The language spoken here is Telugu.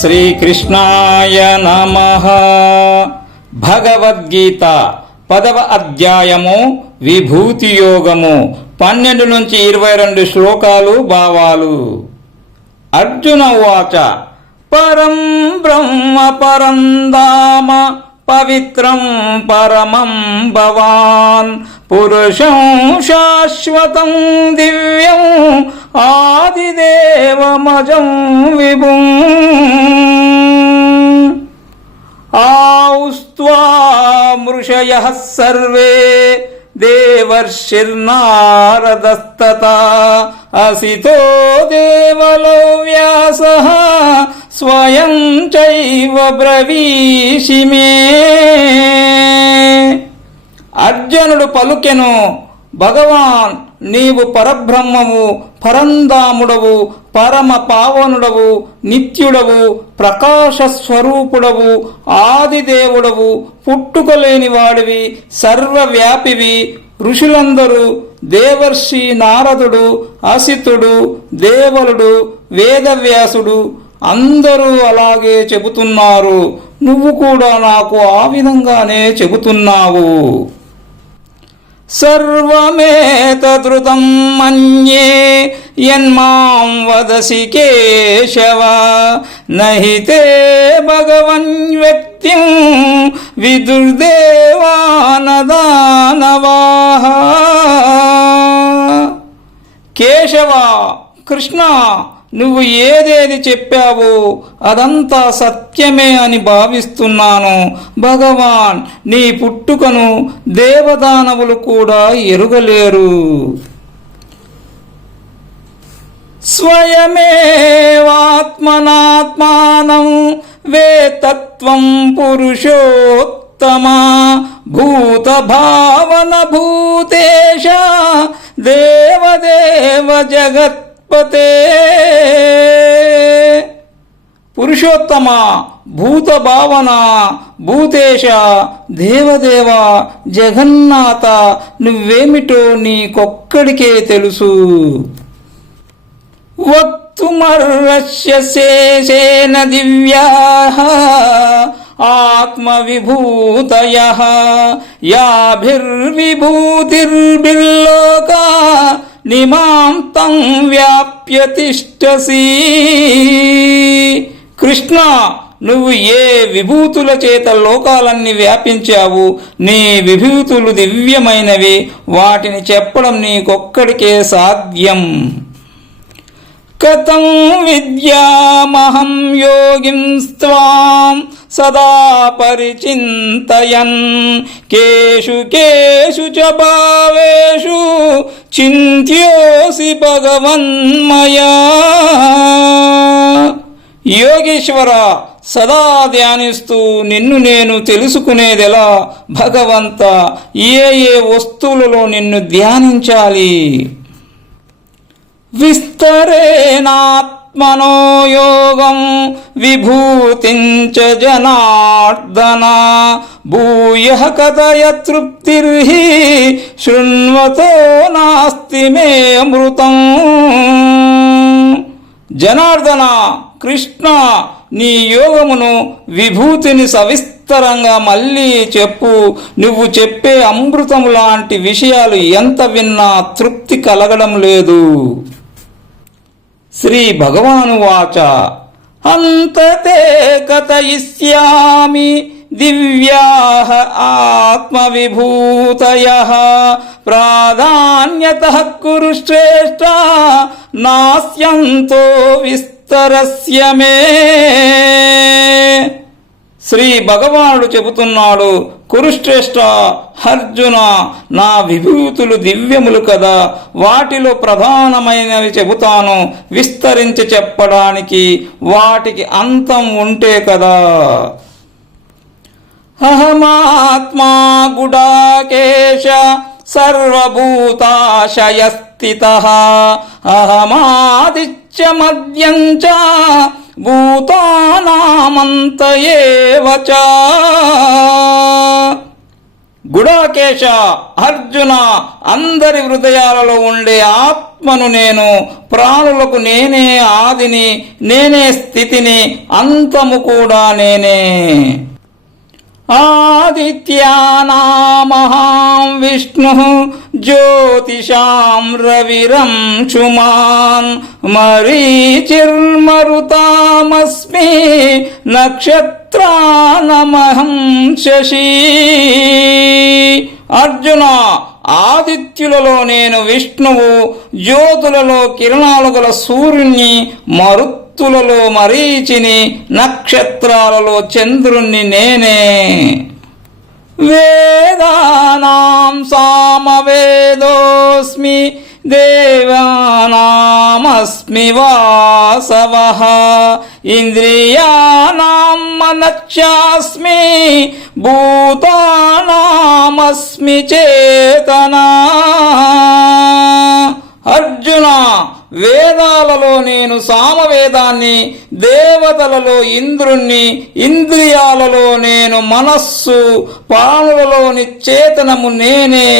శ్రీకృష్ణాయ నమః. భగవద్గీత 10వ అధ్యాయము విభూతి యోగము 12 నుంచి 22 శ్లోకాలు భావాలు. అర్జున ఉవాచ పరం బ్రహ్మ పరం ధామ పవిత్రం పరమం భవాన్ పురుషం శాశ్వతం దివ్యం ఆదిదేవమజం విభుం ఆౌస్త్వా మృషయః సర్వే దేవర్షిర్నారదస్తతా అసితో దేవలో వ్యాసః స్వయం చైవ బ్రవీషి మే. అర్జునుడు పలుకెను, భగవాన్ నీవు పరబ్రహ్మవు, పరంధాముడవు, పరమ పావనుడవు, నిత్యుడవు, ప్రకాశ స్వరూపుడవు, ఆదిదేవుడవు, పుట్టుకలేని వాడివి, సర్వవ్యాపివి. ఋషులందరూ, దేవర్షి నారదుడు, అసితుడు, దేవలుడు, వేదవ్యాసుడు అందరూ అలాగే చెబుతున్నారు. నువ్వు కూడా నాకు ఆ విధంగానే చెబుతున్నావు. సర్వమేతదృతం మన్యే యన్మాం వదసి కేశవ నహి తే భగవన్ వ్యక్తిం విదుర్దేవానదానవాః. కేశవ, కృష్ణ, నువ్వు ఏదేది చెప్పావో అదంతా సత్యమే అని భావిస్తున్నాను. భగవాన్, నీ పుట్టుకను దేవదానవులు కూడా ఎరుగలేరు. స్వయమేవాత్మనాత్మానం వేతత్వం పురుషోత్తమా భూత భావన భూతేశ దేవదేవ జగత్ పురుషోత్తమ, భూత భావన, భూతేశ, దేవదేవ, జగన్నాథ, నువ్వేమిటో నీకొక్కడికే తెలుసు. వక్తుమర్హస్య శేషేన దివ్యాః ఆత్మవిభూతయః యాభిర్విభూతిర్భిర్లోకా నిమాంతం వ్యాప్య తిష్టసి. కృష్ణ, నువ్వు ఏ విభూతుల చేత లోకాలన్నీ వ్యాపించావు. నీ విభూతులు దివ్యమైనవి, వాటిని చెప్పడం నీకొక్కడికే సాధ్యం. కథం విద్యామహం యోగిం సదా పరిచింతయన్ కేషు కేషు చ భావేషు చింత్యోసి భగవన్మయా. యోగేశ్వర, సదా ధ్యానిస్తూ నిన్ను నేను తెలుసుకునేదెలా? భగవంత, ఏ ఏ వస్తువులలో నిన్ను ధ్యానించాలి? విస్తరేణాత్మనో యోగం విభూతించ జనార్దన భూయః కథయ తృప్తిర్హి శృణ్వతో నాస్తి మే అమృతం. జనార్దన, కృష్ణ, నీ యోగమును, విభూతిని సవిస్తరంగా మళ్ళీ చెప్పు. నువ్వు చెప్పే అమృతము లాంటి విషయాలు ఎంత విన్నా తృప్తి కలగడం లేదు. శ్రీ భగవానువాచ అంతతే కథయిష్యామి దివ్యాః ఆత్మవిభూతయః ప్రాధాన్యతః కురు శ్రేష్ఠ నాస్యంతో విస్తరస్య మే. శ్రీ భగవానుడు చెబుతున్నాడు, కురుశ్రేష్ఠ, అర్జున, నా విభూతులు దివ్యములు కదా, వాటిలో ప్రధానమైనవి చెబుతాను. విస్తరించి చెప్పడానికి వాటికి అంతం ఉంటే కదా. అహమాత్మా గుడాకేశ సర్వభూతాశయస్థితః అహమాదిత్య మద్యం చ భూతానామంత ఏవ చ. గుడాకేశ, అర్జున, అందరి హృదయాలలో ఉండే ఆత్మను నేను. ప్రాణులకు నేనే ఆదిని, నేనే స్థితిని, అంతము కూడా నేనే. ఆదిత్యానామహాం విష్ణు జ్యోతిషాం రవిరంశుమాన్ మరీచిర్మరుతామస్మి నక్షత్రానమహం శశి. అర్జున, ఆదిత్యులలో నేను విష్ణువు, జ్యోతులలో కిరణాలు గల సూర్యుణ్ణి, మరుత్తులలో మరీచిని, నక్షత్రాలలో చంద్రుణ్ణి నేనే. వేదానాం సామవేదోస్మి దేవానామస్మి వాసవః ఇంద్రియాణాం మనశ్చాస్మి భూతానామస్మి చేతనా. అర్జున, వేదాలలో నేను సామవేదాన్ని, దేవతలలో ఇంద్రుణ్ణి, ఇంద్రియాలలో నేను మనస్సు, ప్రాణులలోని చేతనము నేనే.